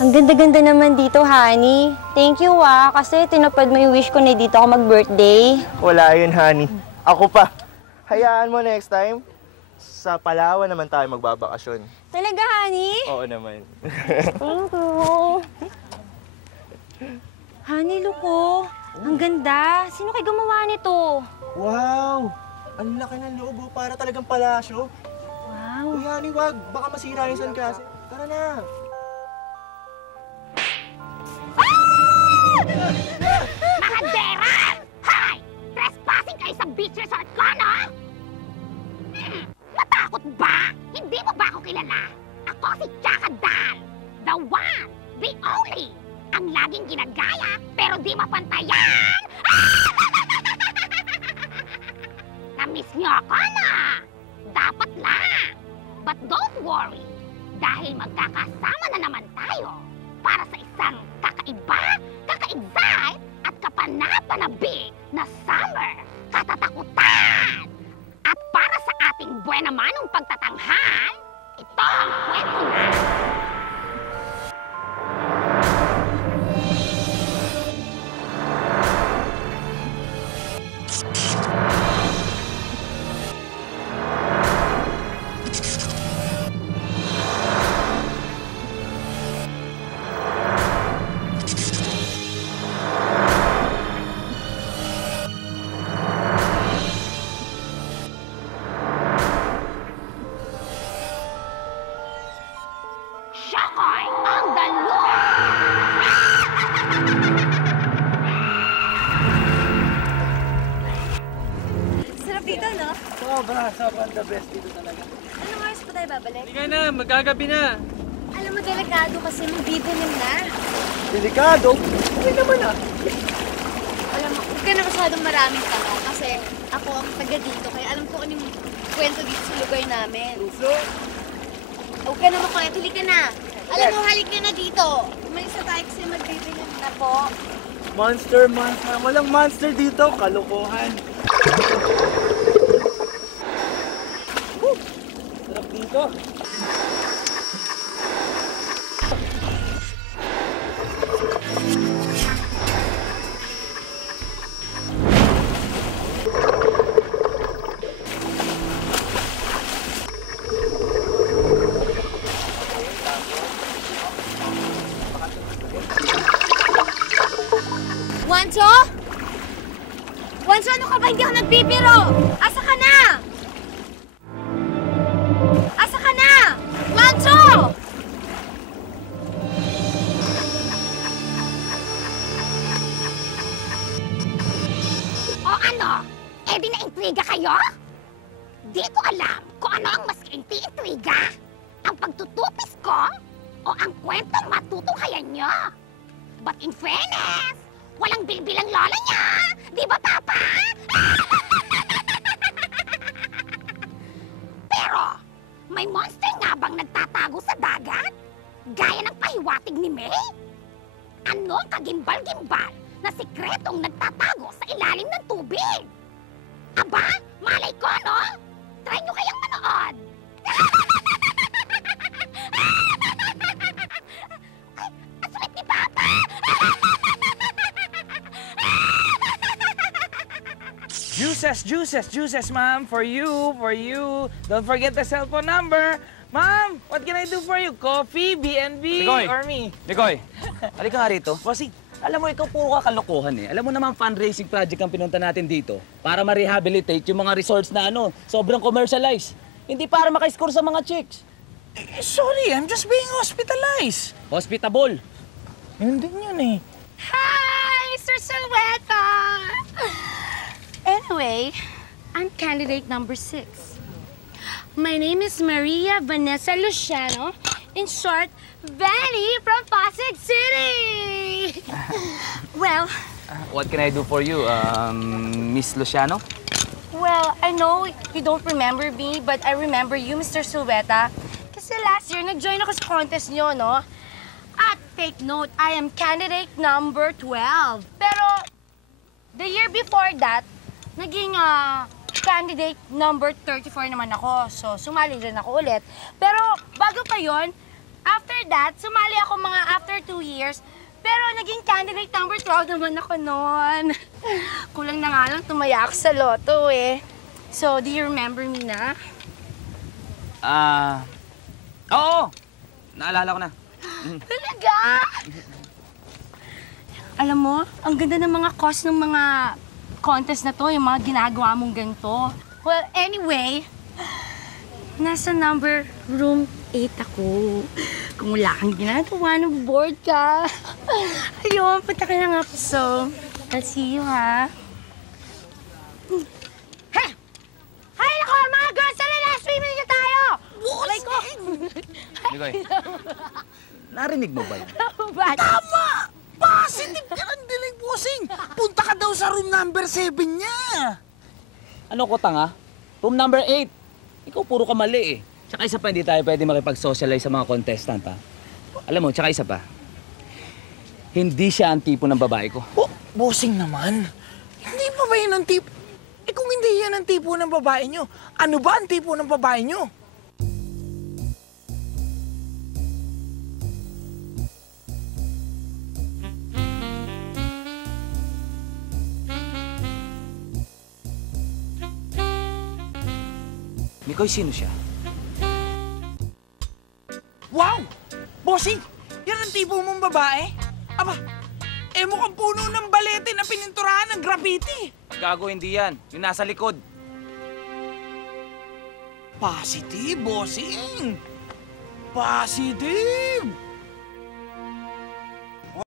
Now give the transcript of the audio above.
Ang ganda-ganda naman dito, honey. Thank you, kasi tinupad mo yung wish ko na dito ako mag-birthday. Wala yun, honey. Ako pa. Hayaan mo next time. Sa Palawan naman tayo magbabakasyon. Talaga, honey? Oo naman. Thank you. Honey, look ko. Ang ganda. Sino kayo gumawa nito? Wow! Ang laki ng loob, para talagang palasyo. Wow. Uy, honey, wag. Baka masira yung sangkasa. Tara na. Mga derat! Hay! Trespassing kayo sa beach resort ko, no? Natakot ba? Hindi mo ba ako kilala? Ako si Chakadal. The one, the only. Ang laging ginagaya, pero di mapantayan. Na-miss niyo ako, na? Dapat lang. But don't worry. Dahil magkakasama na naman tayo para sa isang kakaiba, kaka-excite at kapanapanabik na summer katatakutan. At para sa ating buena manong pagtatanghal, ito ang kwento na. Shakoy ang dalawa! Sarap dito, no? Sobrang the best dito talaga. Anong oras pa tayo babalik? Hindi na, magkagabi na. Alam mo, delikado kasi magdidilim na. Delikado? Hindi naman ah. Alam mo, huwag ka na masyadong maraming tanong kasi ako ang taga dito kaya alam ko ano yung kwento dito sa lugar namin. So, Huwag ka na makulit, huli ka na. Alam mo, halik ka na dito. Umalis na tayo kasi magdidilim na po. monster. Walang monster dito. Kalokohan. Sarap dito. Wancho? Wancho, ano ka ba? Hindi ako nagbibiro! Asa ka na? Asa ka na? Wancho! O ano? Eh di na-intriga kayo? Di ko alam kung ano ang mas intriga. Ang pagtutupis ko o ang kwentong matutunghayan nyo. But in fairness, walang bilbilang lola niya. Di ba, Papa? Pero, may monster nga bang nagtatago sa dagat? Gaya ng pahiwatig ni May? Ano ang kagimbal-gimbal na sikretong nagtatago sa ilalim ng tubig? Aba, malay ko, no? Try nyo kayang manood. Ay, ang sweet ni Papa! Juices, ma'am. For you. Don't forget the cellphone number. Ma'am, what can I do for you? Coffee, B&B, Mikoy. or me? Mikoy, halika nga rito. Bossing, alam mo, ikaw puro kalokohan eh. Alam mo naman, fundraising project ang pinunta natin dito para ma-rehabilitate yung mga resorts na sobrang commercialized. Hindi para maka-score sa mga chicks. Sorry, I'm just being hospitalized. Hospitable. Yun din yun eh. Hi, Mr. Silveta! Anyway, I'm candidate number 6. My name is Maria Vanessa Luciano. In short, Vanny from Pasig City! Well, What can I do for you, Miss Luciano? well, I know you don't remember me, but I remember you, Mr. Silveta. Kasi last year, nag-join ako sa contest nyo, no? At take note, I am candidate number 12. Pero, the year before that, naging candidate number 34 naman ako. So, sumali rin ako ulit. Pero, bago pa yon, After that, sumali ako mga after 2 years. Pero naging candidate number 12 naman ako noon. Kulang na nga lang tumaya ako sa loto eh. So, do you remember me na? Oo! Naalala ko na. Talaga? Alam mo, ang ganda ng mga cost ng mga contest na to, yung mga ginagawa mong ganito. Well, anyway, nasa number room 8 ako. Kung wala kang ginagawa, bored ka. Ayun, punta ka na nga. So, I'll see you, ha? Hey! Hay, ako, mga girls! Tara na! Swimming na tayo! Alay ko! Mikoy, narinig mo ba yun? Ba't? Tama! Positive ka ng dilig, bossing! Punta ka daw sa room number 7 niya! Ano ko tanga? Room number 8. Ikaw puro ka mali eh. Tsaka isa pa, hindi tayo pwede makipag-socialize sa mga contestant ha. Alam mo, tsaka isa pa. Hindi siya ang tipo ng babae ko. Oh, bossing naman. Hindi pa ba yun ang tipo? Eh kung hindi yan ang tipo ng babae nyo, ano ba ang tipo ng babae nyo? Mikoy, sino siya? Wow! Bossing, yan ang tipo mong babae? Aba, eh mukhang puno ng balete na pininturahan ng graffiti. Gago, hindi yan. Yung nasa likod. Positive, bossing! Positive!